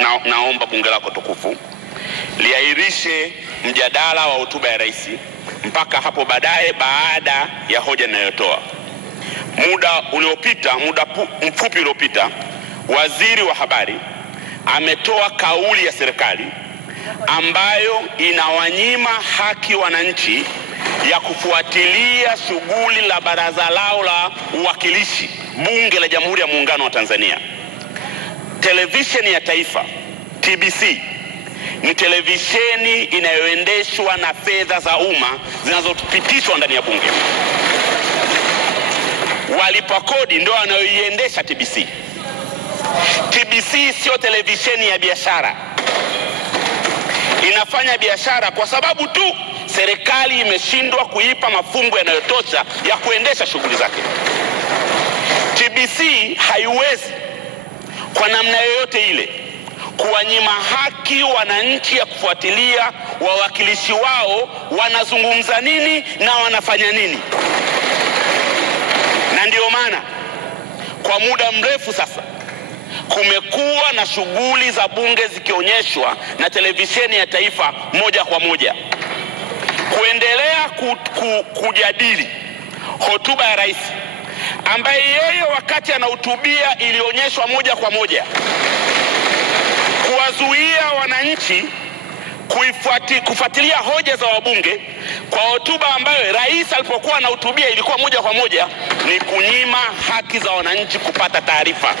Naomba bunge lako tukufu liahirishe mjadala wa hotuba ya rais mpaka hapo baadaye, baada ya hoja ninayotoa. Muda mfupi uliopita, waziri wa habari ametoa kauli ya serikali ambayo inawanyima haki wananchi ya kufuatilia shughuli la baraza lao la uwakilishi, bunge la Jamhuri ya Muungano wa Tanzania. Televisheni ya taifa TBC ni televisheni inayoendeshwa na fedha za umma zinazopitishwa ndani ya bunge. Walipa kodi ndio wanaoiendesha TBC. TBC sio televisheni ya biashara. Inafanya biashara kwa sababu tu serikali imeshindwa kuipa mafungu yanayotosha ya kuendesha shughuli zake. TBC haiwezi kwa namna yoyote ile kuwanyima haki wananchi ya kufuatilia wawakilishi wao wanazungumza nini na wanafanya nini. Na ndio maana kwa muda mrefu sasa kumekuwa na shughuli za bunge zikionyeshwa na televisheni ya taifa moja kwa moja. Kuendelea kujadili hotuba ya rais ambaye yeye wakati anahutubia ilionyeshwa moja kwa moja, kuwazuia wananchi kufuatilia hoja za wabunge kwa hotuba ambayo rais alipokuwa anahutubia ilikuwa moja kwa moja, ni kunyima haki za wananchi kupata taarifa.